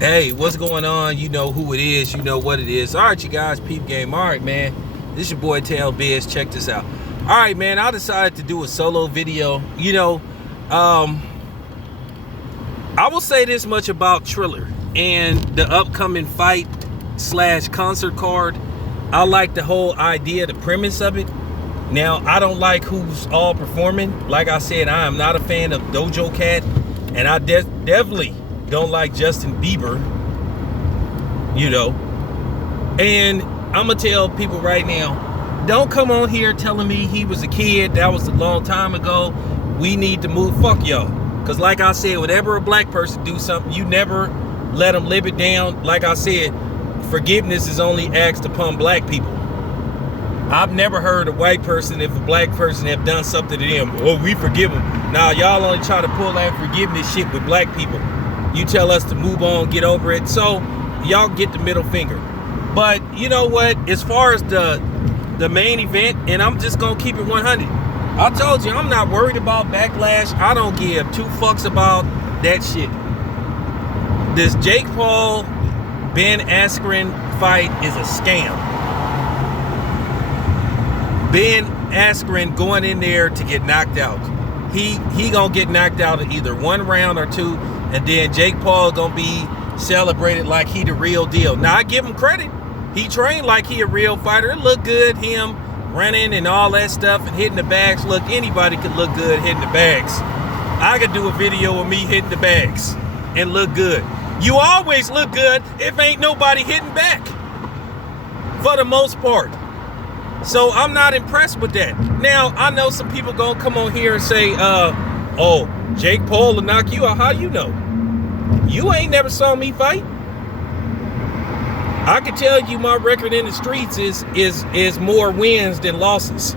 Hey, what's going on? You know who it is. You know what it is. All right, you guys, peep game. All right, man. This is your boy Tail Biz. Check this out. All right, man. I decided to do a solo video. I will say this much about Triller and the upcoming fight / concert card. I like the whole idea, the premise of it. Now, I don't like who's all performing. Like I said, I am not a fan of Dojo Cat, and I definitely don't like Justin Bieber, and I'm gonna tell people right now, don't come on here telling me he was a kid, that was a long time ago, we need to move. Fuck y'all. Because like I said, whenever a black person do something, you never let them live it down. Like I said, forgiveness is only asked upon black people. I've never heard a white person, if a black person have done something to them, oh, we forgive them. Now y'all only try to pull that forgiveness shit with black people. You tell us to move on, get over it. So y'all get the middle finger. But you know what? As far as the main event, and I'm just gonna keep it 100. I told you I'm not worried about backlash. I don't give 2 fucks about that shit. This Jake Paul Ben Askren fight is a scam. Ben Askren going in there to get knocked out. He gonna get knocked out in either 1 round or 2. And then Jake Paul gonna be celebrated like he the real deal. Now I give him credit. He trained like he a real fighter. It looked good, him running and all that stuff and hitting the bags. Look, anybody could look good hitting the bags. I could do a video of me hitting the bags and look good. You always look good if ain't nobody hitting back, for the most part. So I'm not impressed with that. Now, I know some people gonna come on here and say, oh, Jake Paul will knock you out. How you know? You ain't never saw me fight. I can tell you my record in the streets is more wins than losses.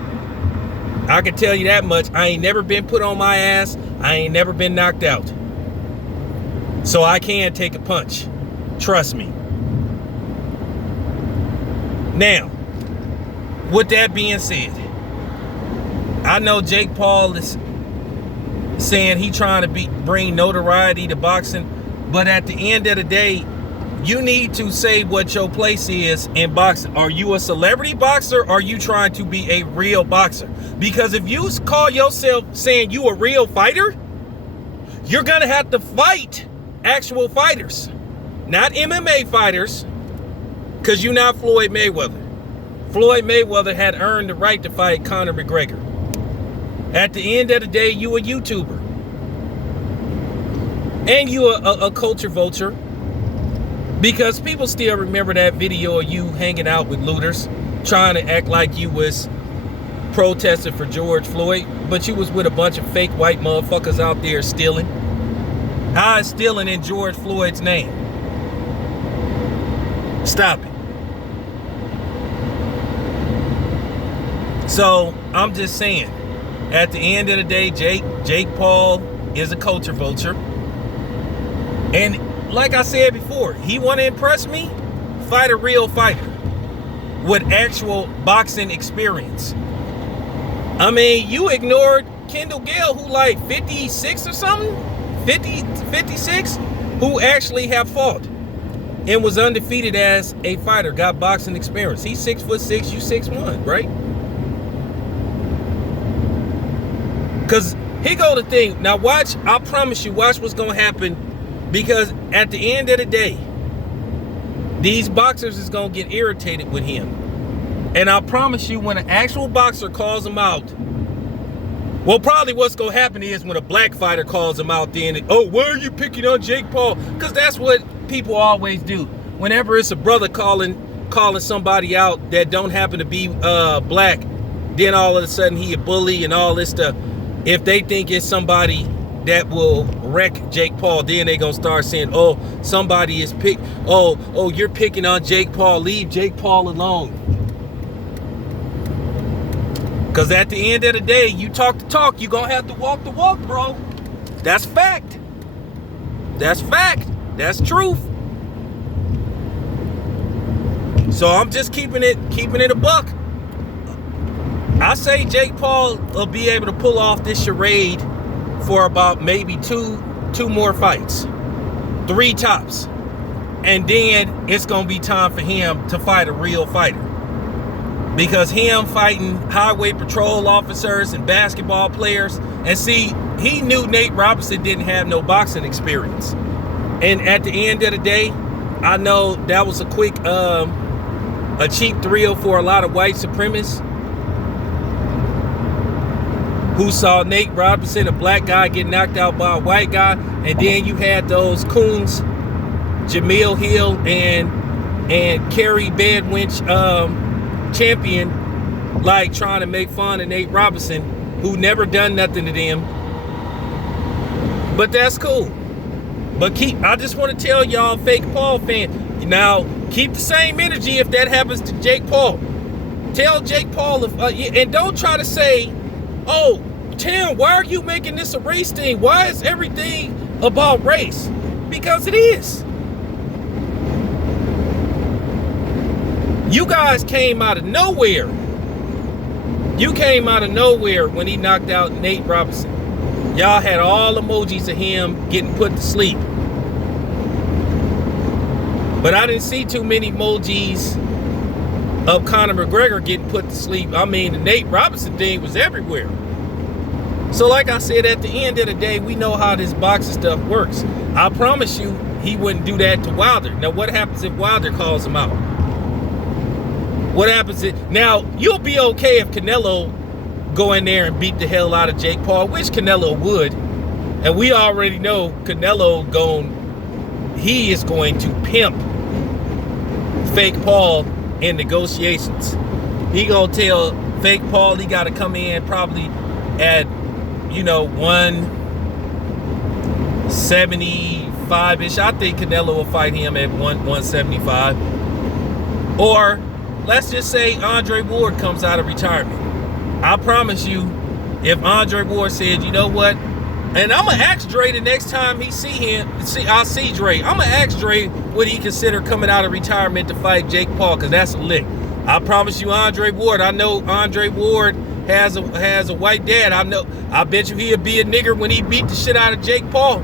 I can tell you that much. I ain't never been put on my ass. I ain't never been knocked out. So I can take a punch. Trust me. Now, with that being said, I know Jake Paul is saying he trying to bring notoriety to boxing, but at the end of the day, you need to say what your place is in boxing. Are you a celebrity boxer, or are you trying to be a real boxer? Because if you call yourself saying you a real fighter, you're gonna have to fight actual fighters, not MMA fighters, because you're not Floyd Mayweather. Floyd Mayweather had earned the right to fight Conor McGregor. At the end of the day, you a YouTuber. And you a culture vulture. Because people still remember that video of you hanging out with looters, trying to act like you was protesting for George Floyd, but you was with a bunch of fake white motherfuckers out there stealing. How is stealing in George Floyd's name? Stop it. So, I'm just saying, at the end of the day, Jake Paul is a culture vulture. And like I said before, he want to impress me, fight a real fighter with actual boxing experience. I mean, you ignored Kendall Gale, who like 56 or something, 56, who actually have fought and was undefeated as a fighter, got boxing experience. He's 6'6", you 6'1", right? Because here go the thing. Now watch, I promise you, watch what's going to happen. Because at the end of the day, these boxers is going to get irritated with him. And I promise you, when an actual boxer calls him out, well, probably what's going to happen is when a black fighter calls him out, then, oh, why are you picking on Jake Paul? Because that's what people always do. Whenever it's a brother calling somebody out that don't happen to be black, then all of a sudden he a bully and all this stuff. If they think it's somebody that will wreck Jake Paul, then they gonna start saying, oh, somebody is oh, you're picking on Jake Paul, leave Jake Paul alone. Because at the end of the day, you talk the talk, you gonna have to walk the walk, bro. That's fact. That's fact. That's truth. So I'm just keeping it a buck. I say Jake Paul will be able to pull off this charade for about maybe two more fights. 3 tops. And then it's gonna be time for him to fight a real fighter. Because him fighting highway patrol officers and basketball players, and see, he knew Nate Robinson didn't have no boxing experience. And at the end of the day, I know that was a quick, a cheap thrill for a lot of white supremacists who saw Nate Robinson, a black guy, get knocked out by a white guy. And then you had those coons, Jamil Hill and Kerry Bedwinch, champion, like trying to make fun of Nate Robinson, who never done nothing to them. But that's cool. But I just want to tell y'all, fake Paul fan, now keep the same energy if that happens to Jake Paul. Tell Jake Paul, and don't try to say, oh, Tim, why are you making this a race thing? Why is everything about race? Because it is. You guys came out of nowhere. You came out of nowhere when he knocked out Nate Robinson. Y'all had all emojis of him getting put to sleep. But I didn't see too many emojis of Conor McGregor getting put to sleep. I mean, the Nate Robinson thing was everywhere. So like I said, at the end of the day, we know how this boxing stuff works. I promise you, he wouldn't do that to Wilder. Now, what happens if Wilder calls him out? What happens if... Now, you'll be okay if Canelo go in there and beat the hell out of Jake Paul, which Canelo would. And we already know Canelo he is going to pimp fake Paul in negotiations. He gonna tell fake Paul he got to come in probably at, 175-ish. I think Canelo will fight him at 175. Or let's just say Andre Ward comes out of retirement. I promise you, if Andre Ward said, you know what, and I'm going to ask Dre the next time I'll see Dre, I'm going to ask Dre would he consider coming out of retirement to fight Jake Paul, because that's a lick. I promise you, Andre Ward, I know Andre Ward has a white dad. I bet you he'll be a nigger when he beat the shit out of Jake Paul.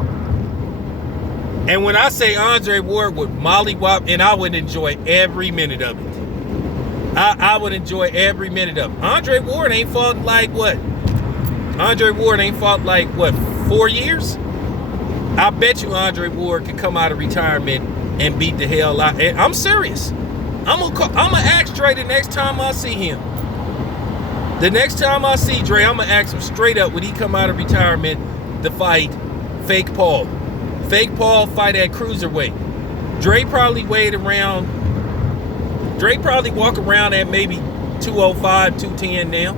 And when I say Andre Ward would mollywop, and I would enjoy every minute of it. I would enjoy every minute of it. Andre Ward ain't fought like what? 4 years? I bet you Andre Ward could come out of retirement and beat the hell out. And I'm serious. I'm gonna ask Dre the next time I see him. The next time I see Dre, I'm gonna ask him straight up, would he come out of retirement to fight fake Paul? Fake Paul fight at cruiserweight. Dre probably walk around at maybe 205, 210 now.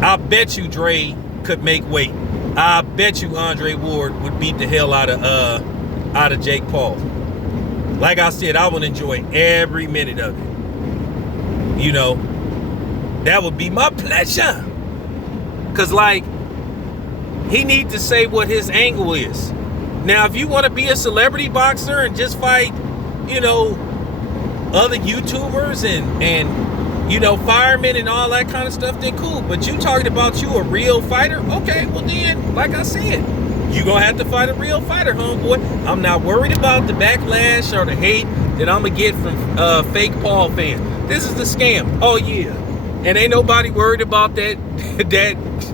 I bet you Dre could make weight. I bet you Andre Ward would beat the hell out of Jake Paul. Like I said, I would enjoy every minute of it. That would be my pleasure. Cause he needs to say what his angle is. Now, if you want to be a celebrity boxer and just fight, other YouTubers and firemen and all that kind of stuff, then cool. But you talking about you a real fighter? Okay, well then, like I said, you gonna have to fight a real fighter, homeboy. I'm not worried about the backlash or the hate that I'm gonna get from fake Paul fans. This is the scam. Oh yeah. And ain't nobody worried about that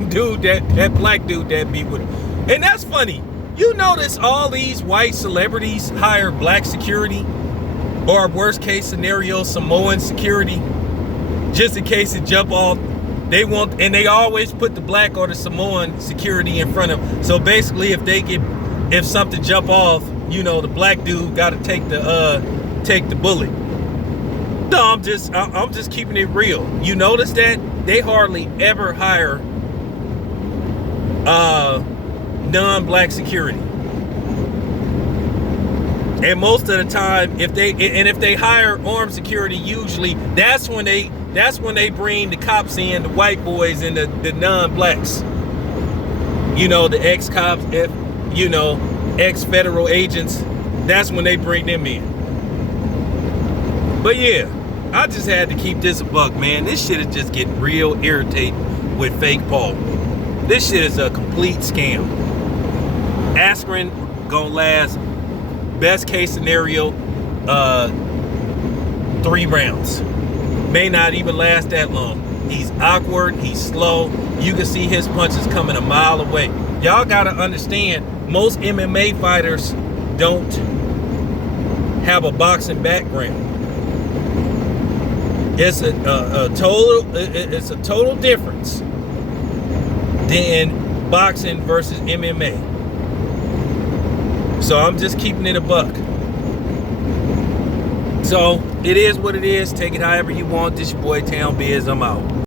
dude, that black dude that be with him. And that's funny. You notice all these white celebrities hire black security, or worst case scenario, Samoan security, just in case it jump off. And they always put the black or the Samoan security in front of them. So basically, if something jump off, the black dude got to take the bullet. No, I'm just keeping it real. You notice that they hardly ever hire non-black security. And most of the time, if they hire armed security, usually that's when they bring the cops in, the white boys and the non-blacks. The ex-cops, ex-federal agents. That's when they bring them in. But yeah, I just had to keep this a buck, man. This shit is just getting real irritating with fake Paul. This shit is a complete scam. Askren gonna last best case scenario, 3 rounds. May not even last that long. He's awkward, he's slow. You can see his punches coming a mile away. Y'all gotta understand, most MMA fighters don't have a boxing background. It's a total difference than boxing versus MMA. So I'm just keeping it a buck. So it is what it is. Take it however you want. This your boy Town Biz. I'm out.